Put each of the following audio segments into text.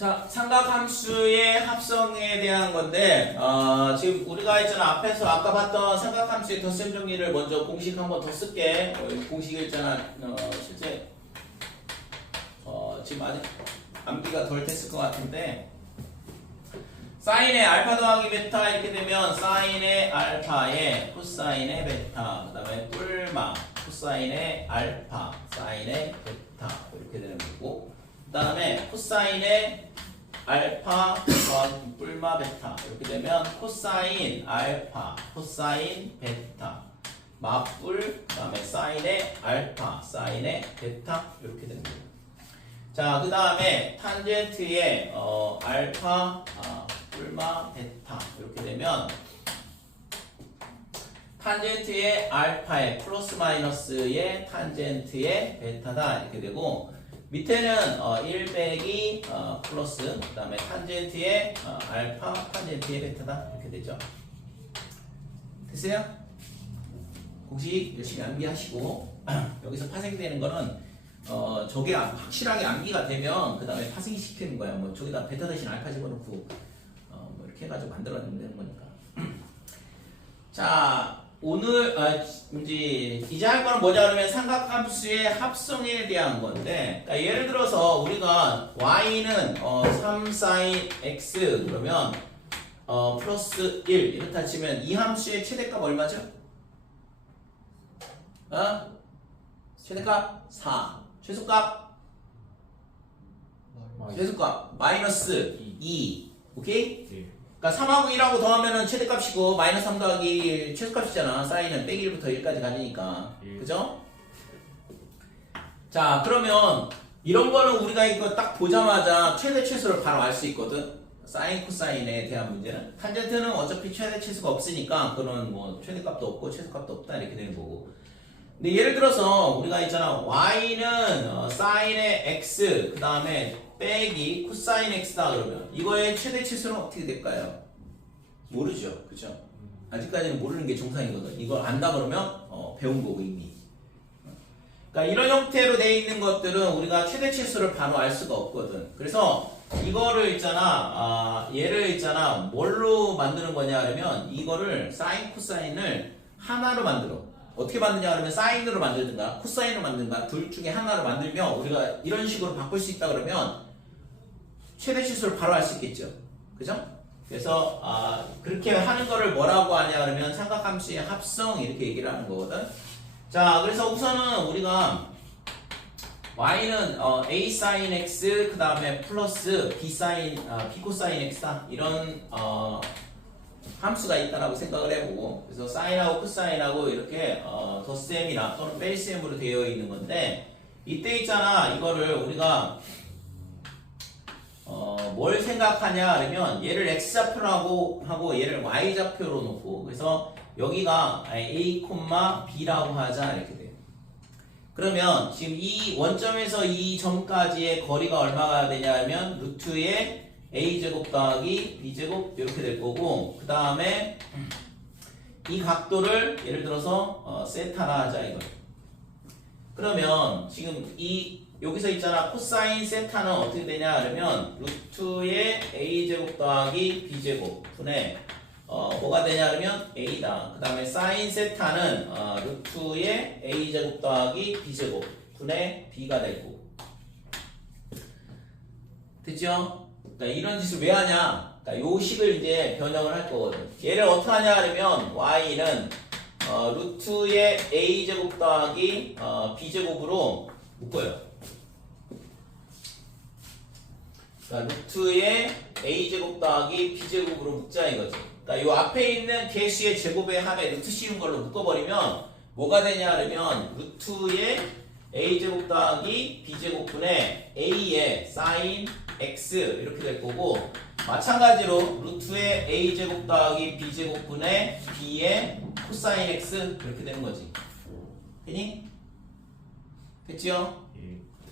자, 삼각함수의 합성에 대한 건데, 지금 우리가 있잖아, 앞에서 아까 봤던 삼각함수의 덧셈 정리를 먼저 공식 한번 더 쓸게. 공식 있잖아, 실제, 지금 아직 암기가 덜 됐을 것 같은데, 사인의 알파 더하기 베타 이렇게 되면, 사인의 알파에 코사인의 베타, 그 다음에 뿔마, 코사인의 알파, 사인의 베타, 이렇게 되는 거고, 그 다음에 코사인의 알파 더하기 뿔마 베타 이렇게 되면 코사인 알파 코사인 베타 맞뿔 그 다음에 사인의 알파 사인의 베타 이렇게 되는 거예요. 자, 그 다음에 탄젠트의 알파 뿔마 베타 이렇게 되면 탄젠트의 알파의 플러스 마이너스의 탄젠트의 베타다 이렇게 되고, 밑에는 1 빼기 플러스 그 다음에 탄젠트의 알파 탄젠트의 베타다 이렇게 되죠. 됐어요? 공식 열심히 암기하시고 여기서 파생되는 거는 저게 확실하게 암기가 되면 그 다음에 파생시키는 거야. 뭐 저기다 베타 대신 알파 집어넣고 뭐 이렇게 해가지고 만들어내면 되는 거니까. 자, 오늘 이제 할 거는 뭐냐 그러면 삼각함수의 합성에 대한 건데, 그러니까 예를 들어서 우리가 y는 3sin x 그러면 플러스 1 이렇다 치면 이 함수의 최대값 얼마죠? 최대값 4, 최소값 마이너스 2. 오케이? 그러니까 3하고 1하고 더하면은 최대값이고 마이너스 3 더하기 1 최소값이잖아. 사인은 빼기 1부터 1까지 가지니까. 그죠? 자, 그러면 이런 거는 우리가 이거 딱 보자마자 최대 최소를 바로 알 수 있거든. 사인 코사인에 대한 문제는 탄젠트는 어차피 최대 최소가 없으니까 그거는 뭐 최대값도 없고 최소값도 없다 이렇게 되는 거고. 근데 예를 들어서 우리가 있잖아, y는 사인의 x 그 다음에 빼기 코사인 x다 그러면 이거의 최대 치수는 어떻게 될까요? 모르죠, 그죠? 아직까지는 모르는 게 정상이거든. 이걸 안다 그러면 배운 거고 이미. 그러니까 이런 형태로 돼 있는 것들은 우리가 최대 치수를 바로 알 수가 없거든. 그래서 이거를 있잖아, 얘를 있잖아, 뭘로 만드는 거냐 그러면 이거를 사인 코사인을 하나로 만들어. 어떻게 만드냐 그러면 사인으로 만들든가 코사인으로 만든가 둘 중에 하나로 만들면 우리가 이런 식으로 바꿀 수 있다 그러면 최대 치수를 바로 알 수 있겠죠. 그죠? 그래서 그렇게 하는 거를 뭐라고 하냐 그러면 삼각함수의 합성 이렇게 얘기를 하는 거거든. 자, 그래서 우선은 우리가 y는 a sin x 그 다음에 플러스 b 코사인 x다 이런 함수가 있다라고 생각을 해보고, 그래서 사인하고 코사인하고 이렇게 덧셈이나 또는 뺄셈으로 되어 있는 건데, 이때 있잖아, 이거를 우리가 뭘 생각하냐 그러면 얘를 x좌표라고 하고 얘를 y좌표로 놓고, 그래서 여기가 a, b라고 하자 이렇게 돼요. 그러면 지금 이 원점에서 이 점까지의 거리가 얼마가 되냐면 루트의 a제곱 더하기 b제곱 이렇게 될 거고, 그 다음에 이 각도를 예를 들어서 세타라 하자 이거. 그러면 지금 여기서 있잖아, 코사인 세타는 어떻게 되냐 그러면 루트의 a제곱 더하기 b제곱 분의 뭐가 되냐 그러면 a다. 그 다음에 사인 세타는 루트의 a제곱 더하기 b제곱 분의 b가 되고. 됐죠? 그러니까 이런 짓을 왜 하냐? 그러니까 요 식을 이제 변형을 할 거거든. 얘를 어떻게 하냐 그러면 y는 루트의 a제곱 더하기 b제곱으로 묶어요. 그러니까 루트의 a제곱 더하기 b제곱으로 묶자 이거지. 그러니까 요 앞에 있는 개수의 제곱의 합에 루트 씌운 걸로 묶어버리면 뭐가 되냐 그러면 루트의 a제곱 더하기 b제곱분의 a의 사인 x 이렇게 될 거고, 마찬가지로 루트의 a제곱 더하기 b제곱분의 b의 코사인 x 이렇게 되는 거지. 됐니? 됐지요?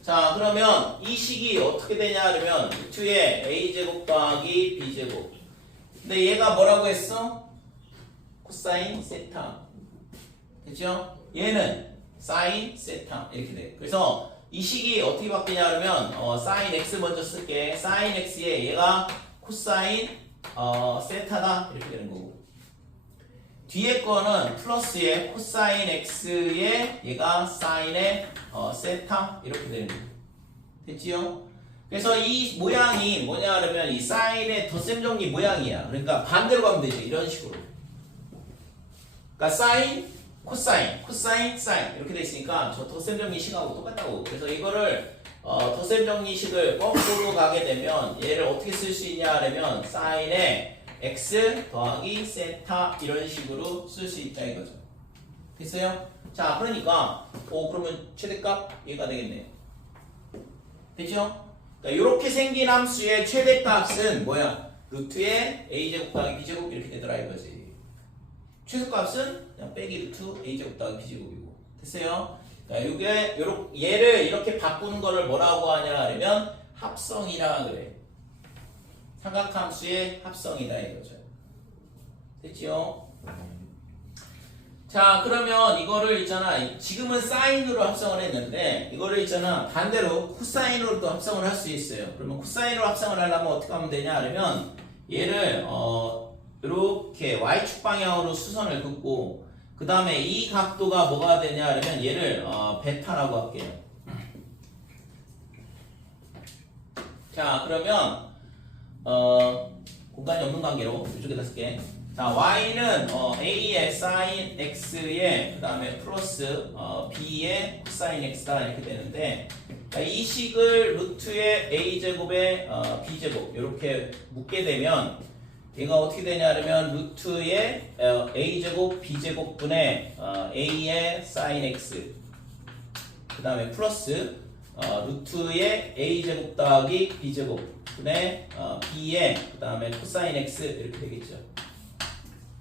자, 그러면 이 식이 어떻게 되냐 그러면 루트의 a제곱 더하기 b제곱, 근데 얘가 뭐라고 했어? 코사인 세타. 됐죠? 얘는 사인 세타 이렇게 돼. 그래서 이 식이 어떻게 바뀌냐 그러면 sin x 먼저 쓸게. sin x에 얘가 코사인 세타다 이렇게 되는 거고, 뒤에 거는 플러스에 코사인 x에 얘가 사인의 세타 이렇게 되는 거고. 됐지요? 그래서 이 모양이 뭐냐 그러면 이 사인의 덧셈 정리 모양이야. 그러니까 반대로 가면 되죠. 이런 식으로. 그러니까 사인, 코사인, 코사인, 사인 이렇게 돼 있으니까 저 덧셈 정리식하고 똑같다고. 그래서 이거를 덧셈 정리식을 거꾸로 가게 되면 얘를 어떻게 쓸 수 있냐 하면 사인의 x 더하기 세타 이런 식으로 쓸 수 있다 이거죠. 됐어요? 자, 그러니까 그러면 최대값 얘가 되겠네. 됐죠? 그러니까 이렇게 생긴 함수의 최대값은 뭐야? 루트의 a제곱 더하기 b제곱 이렇게 되더라 이거지. 최소값은 그냥 빼기 루트 a제곱 더하기 b제곱이고. 됐어요? 그러니까 얘를 이렇게 바꾸는 거를 뭐라고 하냐 하면 합성이라 그래. 삼각함수의 합성이다 이거죠. 됐지요? 자, 그러면 이거를 있잖아. 지금은 사인으로 합성을 했는데 이거를 있잖아. 반대로 코사인으로도 합성을 할 수 있어요. 그러면 코사인으로 합성을 하려면 어떻게 하면 되냐 하면 얘를 이렇게 y축 방향으로 수선을 긋고 그 다음에 이 각도가 뭐가 되냐 하면 얘를 베타라고 할게요. 자, 그러면 공간이 없는 관계로 이쪽에다 쓸게. 자, y는 a의 sin x에 그 다음에 플러스 b의 코사인 x다 이렇게 되는데, 자, 이 식을 루트의 a제곱에 b제곱 이렇게 묶게 되면 얘가 어떻게 되냐면 루트의 a제곱 b제곱분의 a의 sin x 그 다음에 플러스 루트의 a제곱 더하기 b제곱분의 b의 그 다음에 코사인 x 이렇게 되겠죠.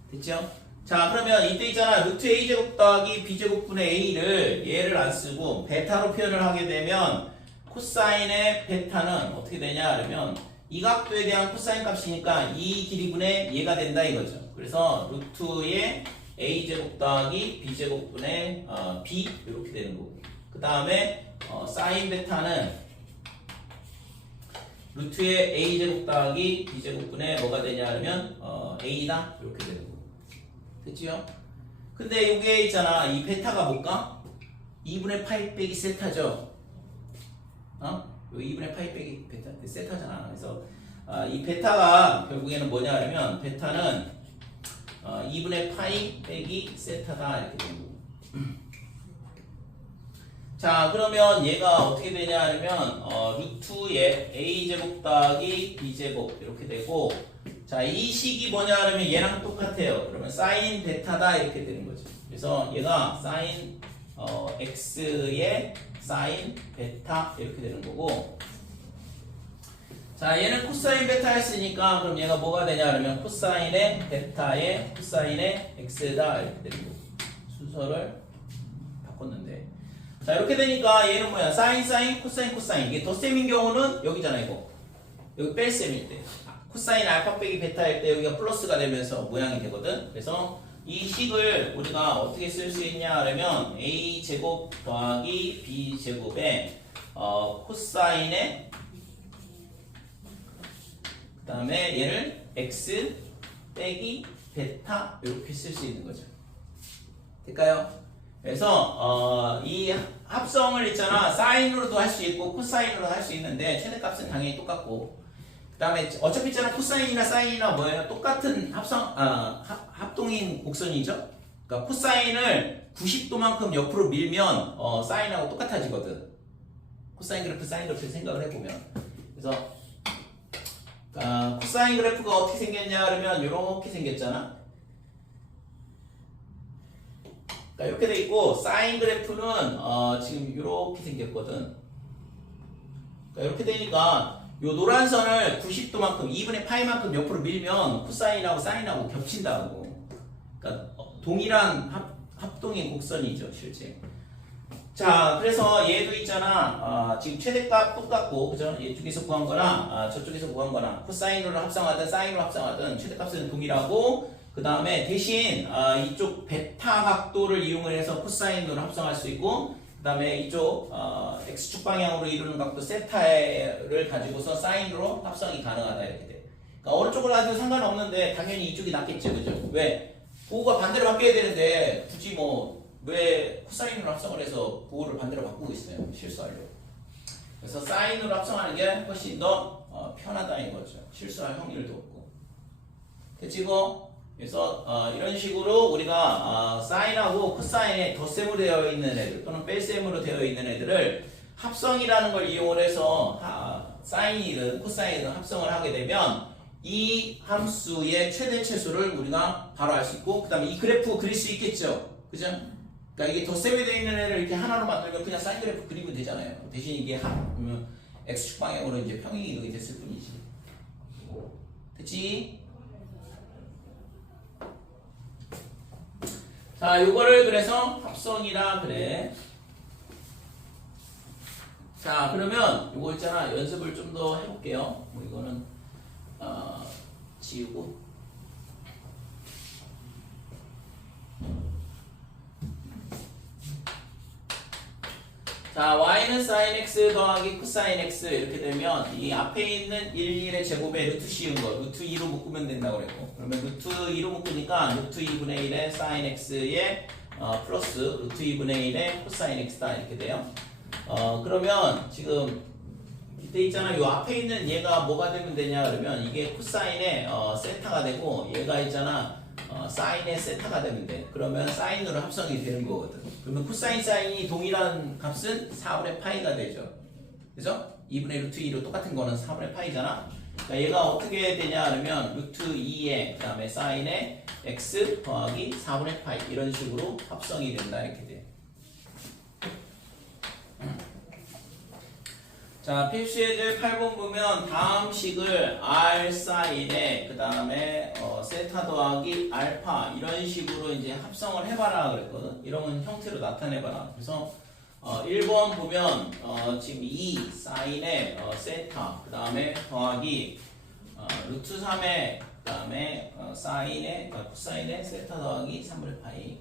됐죠? 자, 그러면 이때 있잖아. 루트 a제곱 더하기 b제곱분의 a를 얘를 안 쓰고 베타로 표현을 하게 되면 코사인의 베타는 어떻게 되냐 그러면 이 각도에 대한 코사인 값이니까 이 길이분의 얘가 된다 이거죠. 그래서 루트의 a제곱 더하기 b제곱분의 b 이렇게 되는 거고, 그 다음에 사인 베타는 루트의 a제곱 더하기 b제곱분의 뭐가 되냐 하면 a다 이렇게 되는 거고. 됐지요? 근데 이게 있잖아. 이 베타가 뭘까? 2분의 파이 빼기 세타죠. 요 2분의 파이 빼기 베타 세타잖아. 그래서 이 베타가 결국에는 뭐냐 하면 베타는 2분의 파이 빼기 세타다 이렇게 되는 거고. 자, 그러면 얘가 어떻게 되냐 하면 루트의 a제곱 더하기 b제곱 이렇게 되고, 자, 이 식이 뭐냐 하면 얘랑 똑같아요. 그러면 사인 베타다 이렇게 되는 거죠. 그래서 얘가 사인 x의 사인 베타 이렇게 되는 거고, 자, 얘는 코사인 베타 했으니까 그럼 얘가 뭐가 되냐 하면 코사인의 베타의 코사인의 x다 이렇게 되는 거고. 순서를 바꿨는데, 자, 이렇게 되니까 얘는 뭐야? 사인 사인 코사인 코사인. 이게 덧셈인 경우는 여기잖아. 이거 여기 뺄셈일 때 코사인 알파 빼기 베타일 때 여기가 플러스가 되면서 모양이 되거든. 그래서 이 식을 우리가 어떻게 쓸 수 있냐 하면 a제곱 더하기 b제곱에 코사인의 그 다음에 얘를 x 빼기 베타 이렇게 쓸 수 있는 거죠. 될까요? 그래서 이 합성을 있잖아. 사인으로도 할 수 있고 코사인으로도 할 수 있는데 최대값은 당연히 똑같고, 그 다음에 어차피 있잖아. 코사인이나 사인이나 뭐예요? 똑같은 합동인 곡선이죠. 그러니까 코사인을 90도만큼 옆으로 밀면 사인하고 똑같아지거든. 코사인 그래프, 사인 그래프 생각을 해보면. 그래서 코사인 그래프가 어떻게 생겼냐 그러면 이렇게 생겼잖아. 그러니까 이렇게 돼 있고, 사인 그래프는 지금 이렇게 생겼거든. 그러니까 이렇게 되니까 요 노란 선을 90도만큼 2분의 파이만큼 옆으로 밀면 코사인하고 사인하고 겹친다고. 그러니까 동일한 합동인 곡선이죠 실제. 자, 그래서 얘도 있잖아. 지금 최대값 똑같고, 그죠? 이쪽에서 구한 거나 저쪽에서 구한 거나 코사인으로 합성하든 사인으로 합성하든 최대값은 동일하고, 그 다음에 대신 이쪽 베타 각도를 이용을 해서 코사인으로 합성할 수 있고, 그 다음에 이쪽 x축 방향으로 이루는 각도 세타를 가지고서 사인으로 합성이 가능하다 이렇게 돼. 그러니까 어느 쪽을 가도 상관없는데 당연히 이쪽이 낫겠죠, 그죠? 왜? 부호가 반대로 바뀌어야 되는데 굳이 뭐 왜 코사인으로 합성을 해서 부호를 반대로 바꾸고 있어요? 실수하려고. 그래서 사인으로 합성하는 게 훨씬 더 편하다 이거죠. 실수할 확률도 없고. 됐지 이거? 그래서 이런 식으로 우리가 사인하고 코사인에 덧셈으로 되어 있는 애들 또는 뺄셈으로 되어 있는 애들을 합성이라는 걸 이용을 해서 사인이든 코사인이든 합성을 하게 되면 이 함수의 최대치수를 우리가 바로 알 수 있고 그 다음에 이 그래프 그릴 수 있겠죠. 그죠? 그러니까 이게 덧셈이 되어 있는 애를 이렇게 하나로 만들면 그냥 사인 그래프 그리면 되잖아요. 대신 이게 x축 방향으로 이제 평행 이동이 됐을 뿐이지. 됐지? 자, 요거를 그래서 합성이라 그래. 자, 그러면 요거 있잖아. 연습을 좀 더 해볼게요. 뭐 이거는 지우고. 자, y는 sin x 더하기 코사인 x 이렇게 되면 이 앞에 있는 1, 1의 제곱에 루트 씌운 거 루트 2로 묶으면 된다고 그랬고 그러면 루트 2로 묶으니까 루트 2분의 1의 sin x에 플러스 루트 2분의 1의 코사인 x다 이렇게 돼요. 그러면 지금 이때 있잖아. 요 앞에 있는 얘가 뭐가 되면 되냐 그러면 이게 코사인의 세타가 되고 얘가 있잖아. 사인의 세타가 되면 돼. 그러면 사인으로 합성이 되는 거거든. 그러면 코사인 사인이 동일한 값은 4분의 파이가 되죠. 그죠? 2분의 루트 2로 똑같은 거는 4분의 파이잖아. 그러니까 얘가 어떻게 되냐 그러면 루트 2에 그 다음에 사인의 x 더하기 4분의 파이 이런 식으로 합성이 된다 이렇게 돼. 자, 필수예제 8번 보면 다음 식을 r 사인에 그 다음에 세타 더하기 알파 이런 식으로 이제 합성을 해봐라 그랬거든. 이런 형태로 나타내봐라. 그래서 1번 보면 지금 2 사인에 세타 그 다음에 더하기 루트 3에 그 다음에 사인에 코사인에 세타 더하기 3분의 파이.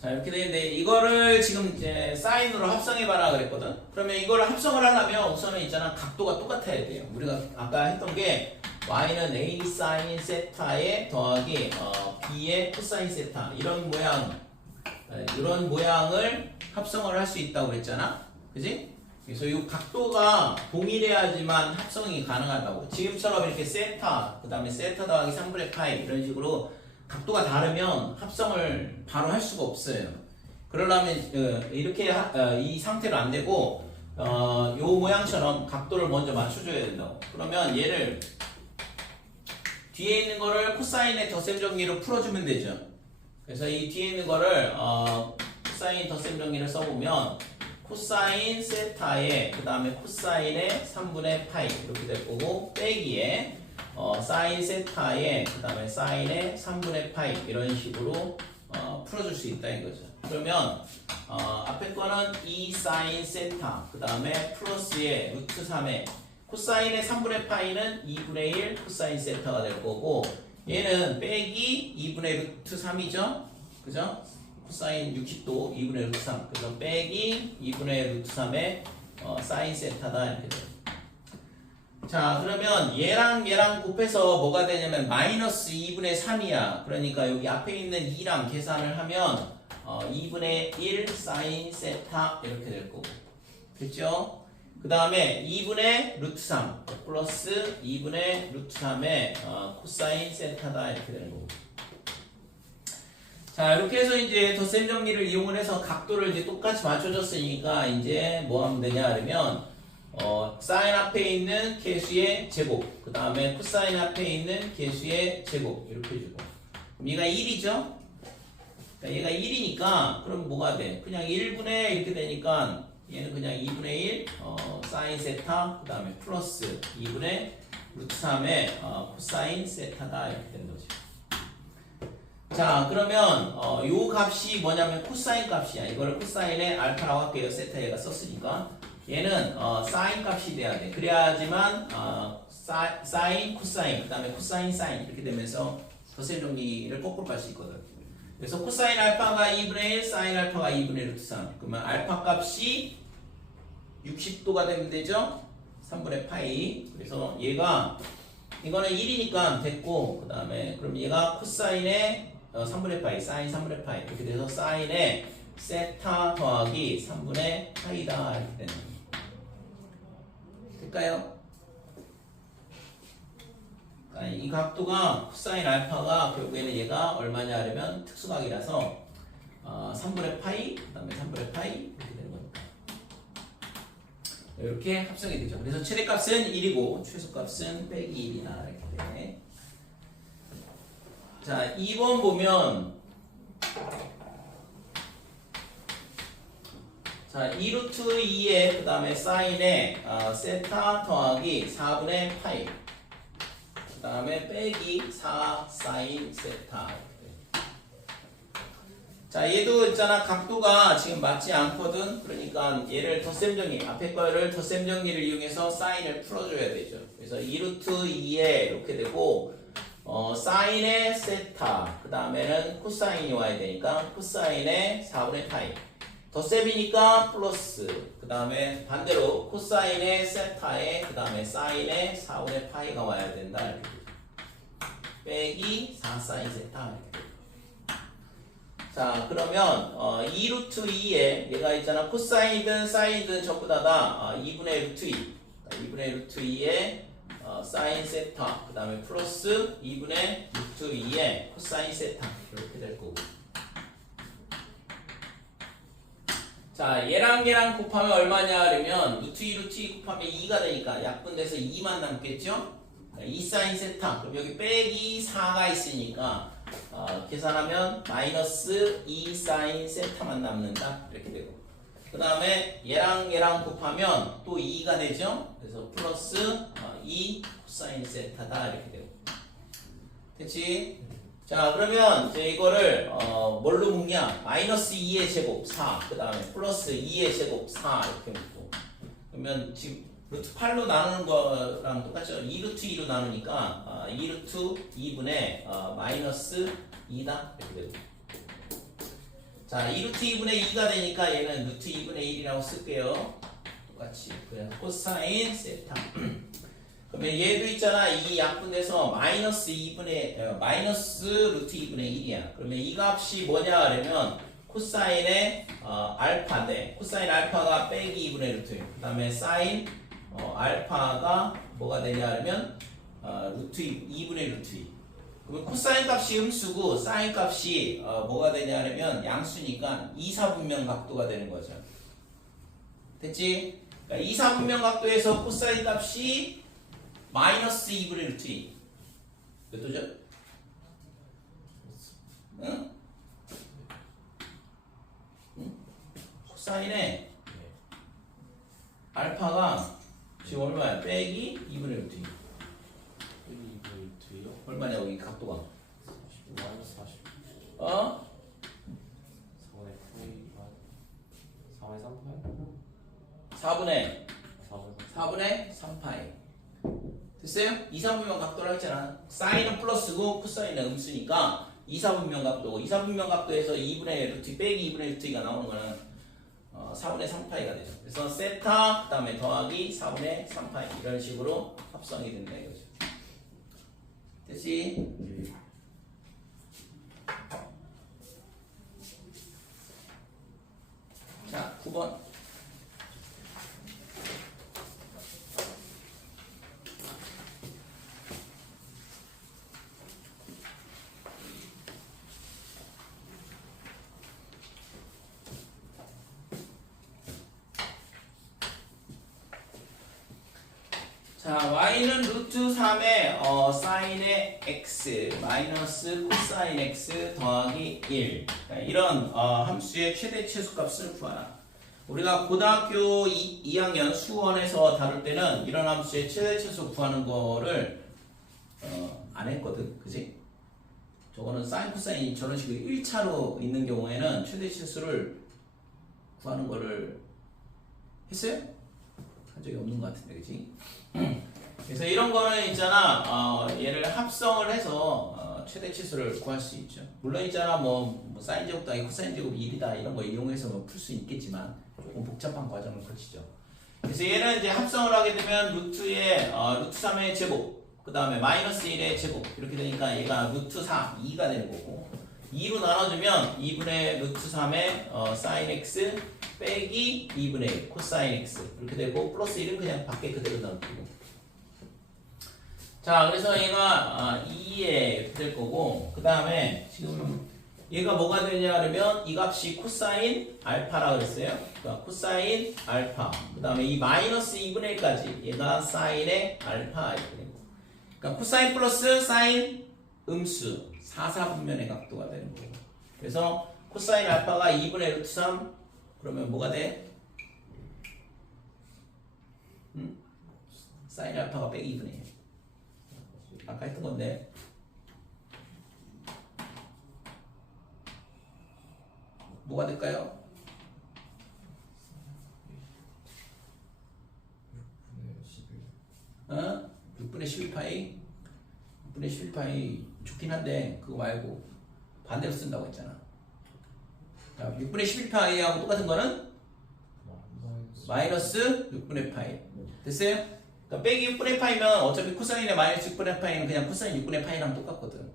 자, 이렇게 되는데 이거를 지금 이제 사인으로 합성해봐라 그랬거든. 그러면 이걸 합성을 하려면 우선은 있잖아 각도가 똑같아야 돼요. 우리가 아까 했던 게 y는 a 사인 세타에 더하기 b의 코사인 세타 이런 모양을 합성을 할 수 있다고 그랬잖아. 그지? 그래서 이 각도가 동일해야지만 합성이 가능하다고. 지금처럼 이렇게 세타 그 다음에 세타 더하기 3분의 파이 이런 식으로 각도가 다르면 합성을 바로 할 수가 없어요. 그러려면 이렇게 이 상태로 안 되고 요 모양처럼 각도를 먼저 맞춰줘야 된다고. 그러면 얘를 뒤에 있는 거를 코사인의 덧셈 정리로 풀어주면 되죠. 그래서 이 뒤에 있는 거를 코사인 덧셈 정리를 써보면 코사인 세타에 그 다음에 코사인의 3분의 파이 이렇게 될 거고 빼기에 사인 세타에 그 다음에 사인의 3분의 파이 이런 식으로 풀어줄 수 있다 이거죠. 그러면 앞에 거는 2 사인 세타 그 다음에 플러스에 루트 3에 코사인의 3분의 파이는 2분의 1 코사인 세타가 될 거고 얘는 빼기 2분의 루트 3이죠. 그죠? 코사인 60도 2분의 루트 3 그래서 빼기 2분의 루트 3의 사인 세타다 이렇게 돼요. 자, 그러면 얘랑 곱해서 뭐가 되냐면 마이너스 2분의 3이야. 그러니까 여기 앞에 있는 2랑 계산을 하면 2분의 1 사인 세타 이렇게 될 거고. 됐죠? 그 다음에 2분의 루트 3 플러스 2분의 루트 3의 코사인 세타다 이렇게 되는 거고. 자, 이렇게 해서 이제 덧셈 정리를 이용을 해서 각도를 이제 똑같이 맞춰줬으니까 이제 뭐 하면 되냐 그러면 사인 앞에 있는 계수의 제곱 그 다음에 코사인 앞에 있는 계수의 제곱 이렇게 해주고 그럼 얘가 1이죠? 그러니까 얘가 1이니까 그럼 뭐가 돼? 그냥 1분의 이렇게 되니까 얘는 그냥 2분의 1 사인 세타 그 다음에 플러스 2분의 루트 3의 코사인 세타다 이렇게 되는 거죠. 자, 그러면 요 값이 뭐냐면 코사인 값이야. 이거를 코사인의 알파라고 할게요. 세타 얘가 썼으니까 얘는 사인 값이 돼야 돼. 그래야지만 사인 코사인 그 다음에 코사인 사인 이렇게 되면서 덧셈 정리를 거꾸로 갈 수 있거든. 그래서 코사인 알파가 2분의 1, 사인 알파가 2분의 루트 3. 그러면 알파 값이 60도가 되면 되죠? 3분의 파이. 그래서 얘가 이거는 1이니까 됐고, 그 다음에 그럼 얘가 코사인의 3분의 파이, 사인 3분의 파이 이렇게 돼서 사인의 세타 더하기 3분의 파이다 이렇게 되는 거예요. 될까요? 그러니까 이 각도가 코사인 알파가 결국에는 얘가 얼마냐 하려면 특수각이라서 3분의 파이, 그 다음에 3분의 파이 이렇게 되는 거니까 이렇게 합성이 되죠. 그래서 최대값은 1이고 최소값은 빼기 1이다 이렇게 되네. 자, 2번 보면 자, 2루트 2에 그 다음에 사인에 세타 더하기 4분의 파이 그 다음에 빼기 4 사인 세타. 자, 얘도 있잖아. 각도가 지금 맞지 않거든. 그러니까 얘를 덧셈 정리, 앞에 거를 덧셈 정리를 이용해서 사인을 풀어줘야 되죠. 그래서 2루트 2에 이렇게 되고 사인의 세타 그 다음에는 코사인이 와야 되니까 코사인의 4분의 파이 덧셈이니까 플러스 그 다음에 반대로 코사인의 세타에 그 다음에 사인의 4분의 파이가 와야 된다 이렇게 되죠. 빼기 4 사인 세타 이렇게 되죠. 자, 그러면 2루트 2에 얘가 있잖아. 코사인이든 사인이든 전부 다다 2분의 루트 2 2분의 루트 2에 사인 세타 그 다음에 플러스 2분의 루트 2에 코사인 세타 이렇게 될 거고. 자, 얘랑 곱하면 얼마냐 하려면 루트 2 루트 2 곱하면 2가 되니까 약분돼서 2만 남겠죠? 2 사인 세타 그럼 여기 빼기 4가 있으니까 계산하면 마이너스 2 사인 세타만 남는다 이렇게 되고 그 다음에 얘랑 곱하면 또 2가 되죠? 그래서 플러스 2 코사인 세타다 이렇게 되고 됐지? 자, 그러면 이제 이거를 뭘로 묶냐? 마이너스 2의 제곱 4 그 다음에 플러스 2의 제곱 4 이렇게 묶고 그러면 지금 루트 8로 나누는 거랑 똑같죠? 2루트 2로 나누니까 2루트 2분의 마이너스 2다 이렇게 되고 자, 2루트 2분의 2가 되니까 얘는 루트 2분의 1이라고 쓸게요. 똑같이 그래서 코사인 세타 그러면 얘도 있잖아. 이 약분돼서 마이너스 루트 2분의 1이야. 그러면 이 값이 뭐냐 하려면 코사인의 알파인데 코사인 알파가 빼기 2분의 루트 1. 그 다음에 사인 알파가 뭐가 되냐 하면 루트 2분의 루트 2. 그러면 코사인 값이 음수고 사인 값이 뭐가 되냐 하면 양수니까 2사분면 각도가 되는 거죠. 됐지? 그러니까 2사분면 각도에서 코사인 값이 마이너스 2분의 루트 2. 몇 도죠? 응? 응? 코사인의 알파가 지금 얼마야? 빼기 2분의 루트 2. 빼기 2분의 루트 2요? 얼마냐 여기 각도가? 마이너스 40. 4분의 3파이? 4분의 4분의 4분의 3파이. 됐어요? 2사분면 각도라 했잖아. 사인은 플러스고 코사인은 음수니까 2사분면 각도고 2사분면 각도에서 2분의 루트 빼기 2분의 루트 2가 나오는 거는 4분의 3파이가 되죠. 그래서 세타 그 다음에 더하기 4분의 3파이 이런 식으로 합성이 된다 이거죠. 됐지? 자, 9번. 자, y는 루트 3의 사인의 x 마이너스 코사인 x 더하기 1 이런 함수의 최대 최소값을 구하라. 우리가 고등학교 2학년 수원에서 다룰 때는 이런 함수의 최대 최소 구하는 거를 안 했거든. 그지? 저거는 사인 코사인이 저런 식으로 1차로 있는 경우에는 최대 최소를 구하는 거를 했어요? 한 적이 없는 것 같은데, 그치? 그래서 이런 거는 있잖아, 얘를 합성을 해서 최대 치수를 구할 수 있죠. 물론 있잖아 뭐 사인 제곱 더하기 코사인 제곱 1이다 이런 거 이용해서 뭐 풀 수 있겠지만 조금 복잡한 과정을 거치죠. 그래서 얘는 이제 합성을 하게 되면 루트의 루트 3의 제곱 그 다음에 마이너스 1의 제곱 이렇게 되니까 얘가 루트 4, 2가 되는 거고 2로 나눠주면 2분의 루트 3의 사인 x 빼기 2분의 1 코사인 x 이렇게 되고 플러스 1은 그냥 밖에 그대로 넣기고 자 그래서 얘가 2에 이렇게 될 거고 그 다음에 지금 얘가 뭐가 되냐 그러면 이 값이 코사인 알파라 그랬어요. 그러니까 코사인 알파 그 다음에 이 마이너스 2분의 1까지 얘가 사인의 알파 이렇게 되고 그러니까 코사인 플러스 사인 음수 4사분면의 각도가 되는 거고 그래서 코사인 알파가 2분의 루트 3 그러면 뭐가 돼? 사인 알파가 빼기 2분의 1 아까 했던 건데 뭐가 될까요? 6분의 11파이 6분의 11파이 좋긴 한데 그거 말고 반대로 쓴다고 했잖아. 자, 6분의 11파이하고 똑같은 거는 마이너스 6분의 파이 됐어요? 그러니까 빼기 6분의 파이면 어차피 코사인의 마이너스 6분의 파이는 그냥 코사인 6분의 파이랑 똑같거든.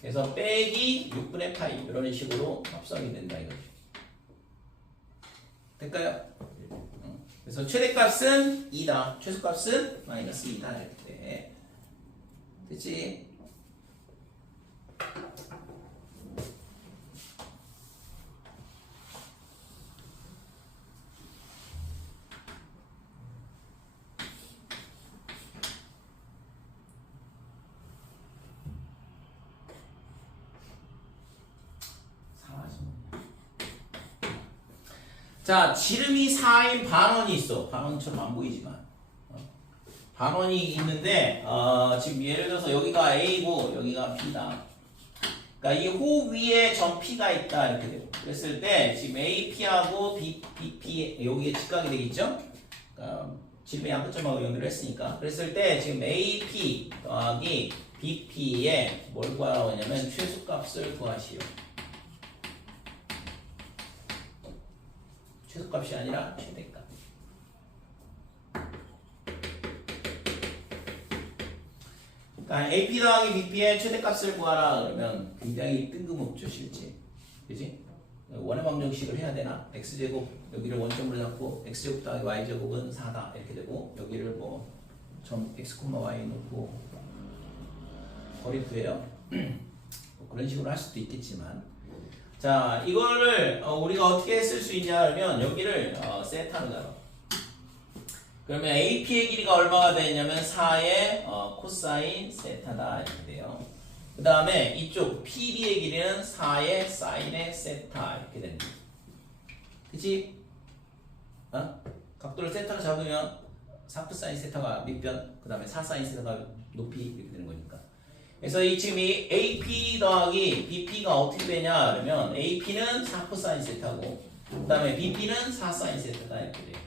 그래서 빼기 6분의 파이 이런 식으로 합성이 된다 이거죠. 될까요? 그래서 최대값은 2다. 최소값은 마이너스 2다 이렇게 돼. 됐지? 자, 지름이 4인 반원이 있어. 반원처럼 안 보이지만. 반원이 있는데, 지금 예를 들어서 여기가 A고 여기가 B다. 그러니까 이 호 위에 점 P가 있다. 이렇게 되고. 그랬을 때, 지금 AP하고 BP, 여기에 직각이 되겠죠? 그러니까 지름의 양끝점하고 연결을 했으니까. 그랬을 때, 지금 AP 더하기 BP에 뭘 구하라고 하냐면 최소값을 구하시오. 최소값이 아니라 최대값. 그러니까 AP 더하기 BP의 최대값을 구하라 그러면 굉장히 뜬금없죠 실제. 그지? 원의 방정식을 해야 되나? x제곱 여기를 원점으로 잡고 x제곱 더하기 y제곱은 4다 이렇게 되고 여기를 뭐 점 x, y 놓고 거리 구해요. 뭐 그런 식으로 할 수도 있겠지만 자, 이거를 우리가 어떻게 쓸 수 있냐 그러면 여기를 세타로 잡아. 그러면 AP의 길이가 얼마가 되냐면 4의 코사인 세타다 이렇게 돼요. 그 다음에 이쪽 PB의 길이는 4의 사인의 세타 이렇게 됩니다. 그치? 각도를 세타로 잡으면 4 코사인 세타가 밑변, 그 다음에 4 사인 세타가 높이 이렇게 되는 거니까. 그래서 이 지금 이 AP 더하기 BP가 어떻게 되냐 그러면 AP는 4 코사인 세타고 그 다음에 BP는 4 사인 세타다 이렇게 돼요.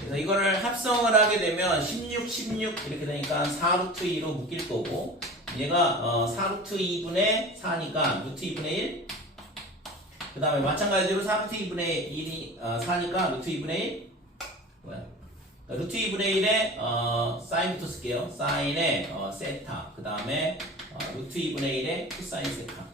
그래서 이거를 합성을 하게 되면 16, 16 이렇게 되니까 4 루트 2로 묶일 거고 얘가 4 루트 2분의 4니까 루트 2분의 1 그 다음에 마찬가지로 4 루트 2분의 1이 4니까 루트 2분의 1 뭐야? 루트 2분의 1의 사인부터 쓸게요. 사인의 세타 그 다음에 루트 2분의 1의 코사인 세타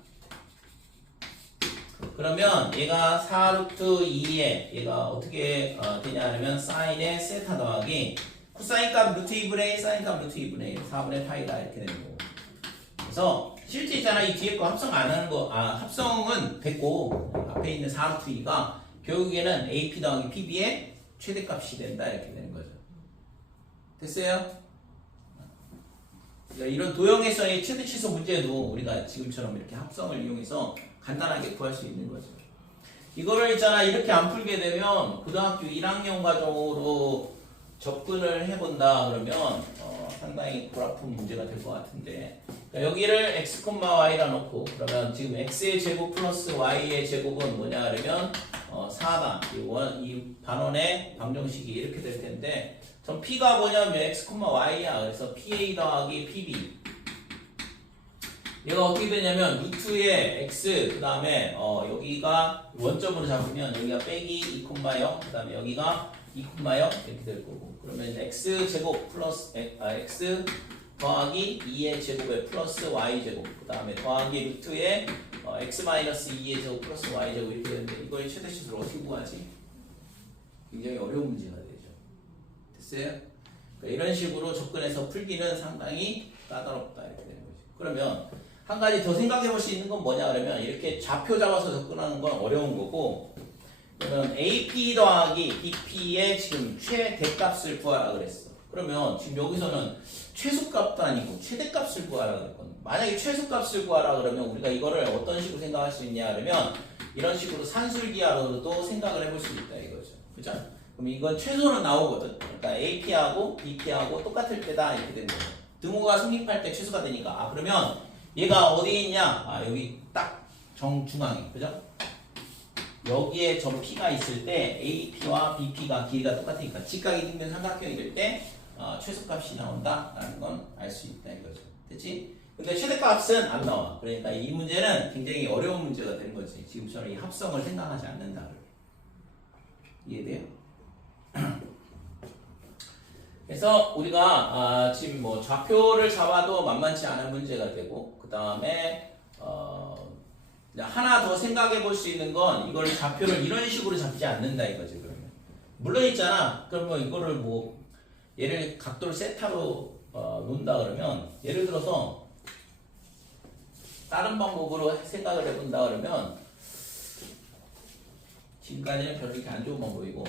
그러면 얘가 4 루트 2에 얘가 어떻게 되냐 하면 사인의 세타 더하기 코사인 값 루트 2분의 1 사인 값 루트 2분의 1 4분의 파이다 이렇게 되는 거고 그래서 실제 있잖아 이 뒤에 거 합성 안 하는 거 합성은 됐고 앞에 있는 4 루트 2가 결국에는 AP 더하기 PB의 최대값이 된다 이렇게 되는 거죠. 됐어요? 이런 도형에서의 최대치수 문제도 우리가 지금처럼 이렇게 합성을 이용해서 간단하게 구할 수 있는 거죠. 이거를 있잖아 이렇게 안 풀게 되면 고등학교 1학년 과정으로 접근을 해본다 그러면 상당히 골아픈 문제가 될 것 같은데 그러니까 여기를 x, y라 놓고 그러면 지금 x의 제곱 플러스 y의 제곱은 뭐냐 그러면 4다 이 반원의 방정식이 이렇게 될 텐데 전 p가 뭐냐면 x, y야 그래서 pa 더하기 pb 얘가 어떻게 되냐면 루트의 x 그 다음에 여기가 원점으로 잡으면 여기가 빼기 2,0 그 다음에 여기가 2,0 이렇게 될 거고 그러면 x 제곱 플러스 x 더하기 2의 제곱에 플러스 y 제곱 그 다음에 더하기 루트의 x 마이너스 2의 제곱 플러스 y 제곱 이렇게 되는데 이거의 최대치수를 어떻게 구하지? 굉장히 어려운 문제가 되죠. 됐어요? 그러니까 이런 식으로 접근해서 풀기는 상당히 까다롭다 이렇게 되는 거죠. 그러면 한 가지 더 생각해 볼 수 있는 건 뭐냐 그러면 이렇게 좌표 잡아서 접근하는 건 어려운 거고 그러면 AP 더하기 BP의 지금 최대값을 구하라 그랬어. 그러면 지금 여기서는 최소값도 아니고 최대값을 구하라 그랬거든. 만약에 최소값을 구하라 그러면 우리가 이거를 어떤 식으로 생각할 수 있냐 그러면 이런 식으로 산술기하로도 생각을 해볼 수 있다 이거죠. 그죠? 그럼 이건 최소는 나오거든. 그러니까 AP하고 BP하고 똑같을 때다 이렇게 되는 거죠. 등호가 성립할 때 최소가 되니까 그러면 얘가 어디에 있냐? 여기 딱 정중앙에 그죠? 여기에 점 P가 있을 때 AP와 BP가 길이가 똑같으니까 직각이 등변 삼각형이 될 때 최소값이 나온다라는 건 알 수 있다 이거죠. 됐지? 근데 최대값은 안 나와. 그러니까 이 문제는 굉장히 어려운 문제가 되는 거지. 지금처럼 이 합성을 생각하지 않는다. 이해돼요? 그래서 우리가 지금 뭐 좌표를 잡아도 만만치 않은 문제가 되고 그 다음에 하나 더 생각해 볼 수 있는 건 이걸 좌표를 이런 식으로 잡지 않는다 이거지. 그러면 물론 있잖아. 그러면 이거를 뭐 얘를 각도를 세타로 놓는다 그러면 예를 들어서 다른 방법으로 생각을 해본다 그러면 지금까지는 별로 이렇게 안 좋은 방법이고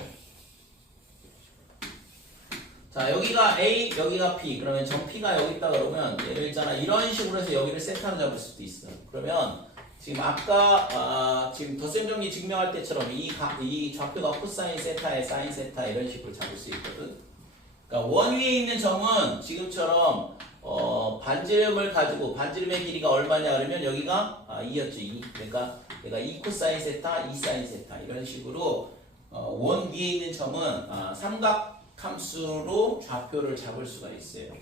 자 여기가 A 여기가 P 그러면 점 P가 여기 있다 그러면 예를 있잖아 이런 식으로 해서 여기를 세타로 잡을 수도 있어. 그러면 지금 아까 지금 덧셈 정리 증명할 때처럼 이 좌표가 코사인 세타에 사인 세타 이런 식으로 잡을 수 있거든. 그러니까 원 위에 있는 점은 지금처럼 반지름을 가지고 반지름의 길이가 얼마냐 그러면 여기가 2였죠. 2. 그러니까 얘가 2 코사인 세타, 2 사인 세타 이런 식으로 원 위에 있는 점은 삼각 함수로 좌표를 잡을 수가 있어요.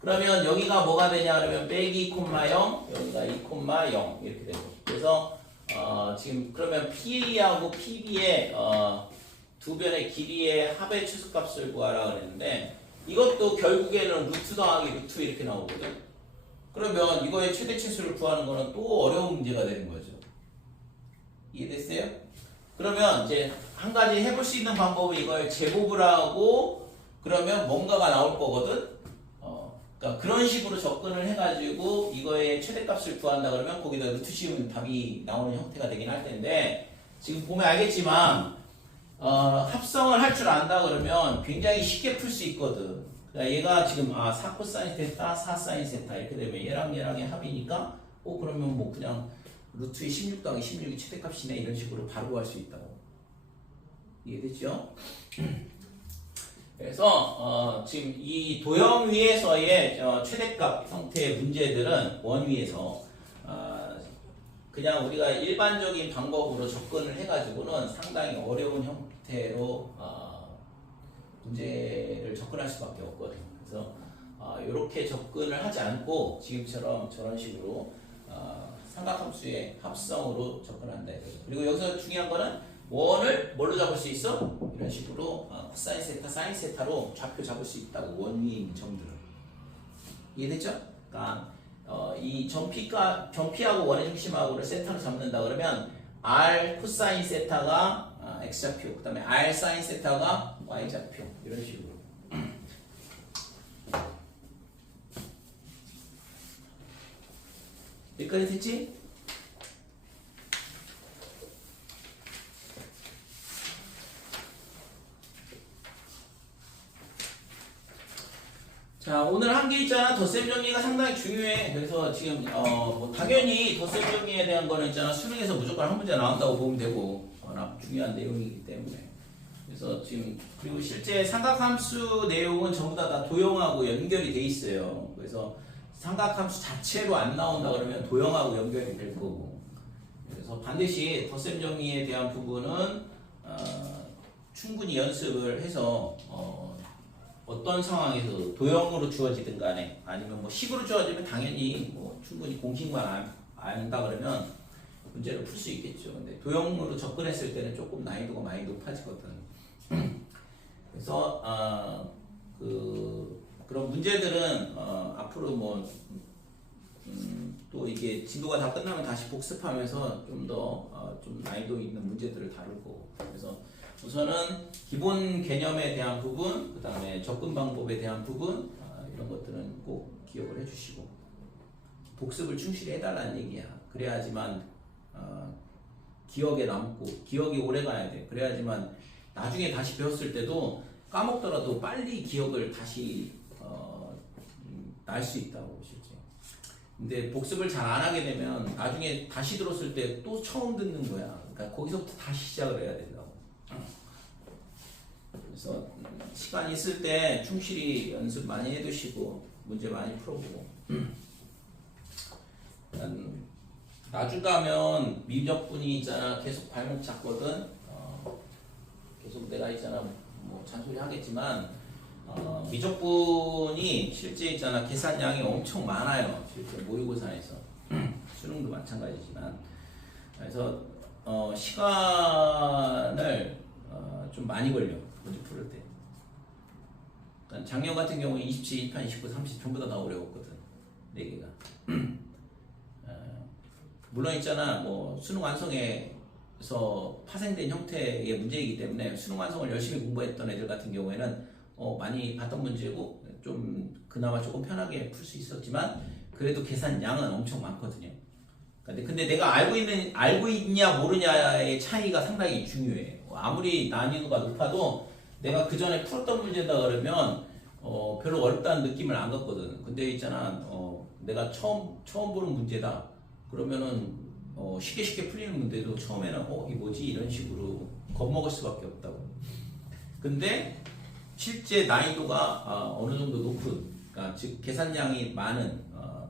그러면 여기가 뭐가 되냐 그러면 빼기 2,0 여기가 2,0 이렇게 되고 그래서 지금 그러면 PA하고 PB의 두 변의 길이의 합의 최소값을 구하라 그랬는데 이것도 결국에는 루트 더하기 루트 이렇게 나오거든. 그러면 이거의 최대 치수를 구하는 거는 또 어려운 문제가 되는 거죠. 이해됐어요? 그러면 이제 한 가지 해볼 수 있는 방법은 이걸 제곱을 하고 그러면 뭔가가 나올 거거든. 그러니까 그런 식으로 접근을 해가지고 이거의 최대값을 구한다 그러면 거기다 루트 씌우면 답이 나오는 형태가 되긴 할 텐데 지금 보면 알겠지만 합성을 할 줄 안다 그러면 굉장히 쉽게 풀 수 있거든. 그러니까 얘가 지금 4 코사인 세타, 4 사인 세타 이렇게 되면 얘랑의 합이니까 그러면 뭐 그냥 루트의 16 더하기 16이 최대값이네 이런 식으로 바로 구할 수 있다고. 이해됐죠? 그래서 지금 이 도형 위에서의 최대값 형태의 문제들은 원 위에서 그냥 우리가 일반적인 방법으로 접근을 해가지고는 상당히 어려운 형태로 문제를 접근할 수밖에 없거든요. 그래서 이렇게 접근을 하지 않고 지금처럼 저런 식으로 삼각함수의 합성으로 접근한다. 그리고 여기서 중요한 거는 원을 뭘로 잡을 수 있어? 이런 식으로 코사인 세타, 사인 세타로 좌표 잡을 수 있다고 원 위에 있는 점들을. 이해됐죠? 그러니까 이 점피하고 원의 중심하고를 세타로 잡는다 그러면 R 코사인 세타가 X좌표, 그 다음에 R 사인 세타가 Y좌표 이런 식으로. 여기까지 됐지? 자, 오늘 한 게 있잖아. 덧셈 정리가 상당히 중요해. 그래서 지금 뭐 당연히 덧셈 정리에 대한 거는 있잖아. 수능에서 무조건 한 문제 나온다고 보면 되고 워낙 중요한 내용이기 때문에. 그래서 지금 그리고 실제 삼각함수 내용은 전부 다 도형하고 연결이 돼 있어요. 그래서 삼각함수 자체로 안 나온다 그러면 도형하고 연결이 될 거고. 그래서 반드시 덧셈 정리에 대한 부분은 충분히 연습을 해서 어떤 상황에서 도형으로 주어지든 간에 아니면 뭐 식으로 주어지면 당연히 뭐 충분히 공식만 안다 그러면 문제를 풀 수 있겠죠. 근데 도형으로 접근했을 때는 조금 난이도가 많이 높아지거든. 그래서 그런 문제들은 앞으로 뭐 또 이게 진도가 다 끝나면 다시 복습하면서 좀 더 좀 난이도 있는 문제들을 다룰 거고. 그래서 우선은 기본 개념에 대한 부분, 그 다음에 접근 방법에 대한 부분 이런 것들은 꼭 기억을 해주시고 복습을 충실히 해달라는 얘기야. 그래야지만 기억에 남고 기억이 오래 가야 돼. 그래야지만 나중에 다시 배웠을 때도 까먹더라도 빨리 기억을 다시 날 수 있다고 실제. 근데 복습을 잘 안 하게 되면 나중에 다시 들었을 때 또 처음 듣는 거야. 그러니까 거기서부터 다시 시작을 해야 된다고. 그래서 시간 있을 때 충실히 연습 많이 해두시고 문제 많이 풀어보고. 나중 가면 미적분이 있잖아 계속 발목 잡거든. 계속 내가 있잖아 뭐 잔소리 하겠지만 미적분이 실제 있잖아 계산량이 엄청 많아요. 실제 모의고사에서 수능도 마찬가지지만. 그래서 시간을 좀 많이 걸려 문제 풀을 때. 그러니까 작년 같은 경우에 27, 28, 29, 30 전부 다 어려웠거든 4개가. 물론 있잖아 뭐 수능 완성에서 파생된 형태의 문제이기 때문에 수능 완성을 열심히 공부했던 애들 같은 경우에는 많이 봤던 문제고 좀 그나마 조금 편하게 풀 수 있었지만 그래도 계산량은 엄청 많거든요. 근데 내가 알고 있냐 모르냐의 차이가 상당히 중요해. 아무리 난이도가 높아도 내가 그 전에 풀었던 문제다 그러면 별로 어렵다는 느낌을 안 갖거든. 근데 있잖아 내가 처음 보는 문제다 그러면은 쉽게 풀리는 문제도 처음에는 이게 뭐지 이런 식으로 겁먹을 수밖에 없다고. 근데 실제 난이도가 어느 정도 높은, 그러니까 즉 계산량이 많은,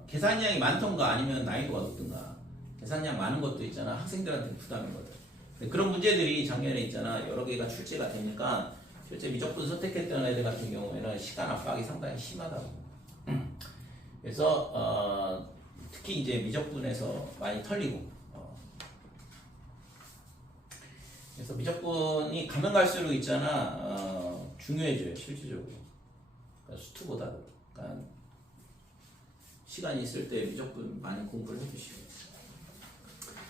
계산량이 많던가 아니면 난이도가 높던가. 계산량 많은 것도 있잖아 학생들한테 부담이거든. 근데 그런 문제들이 작년에 있잖아 여러 개가 출제가 되니까 실제 미적분 선택했던 애들 같은 경우에는 시간 압박이 상당히 심하다고. 그래서 특히 이제 미적분에서 많이 털리고. 그래서 미적분이 가면 갈수록 있잖아 중요해져요 실질적으로. 그러니까 수투보다도. 그러니까 시간이 있을 때 미적분 많이 공부를 해주시고.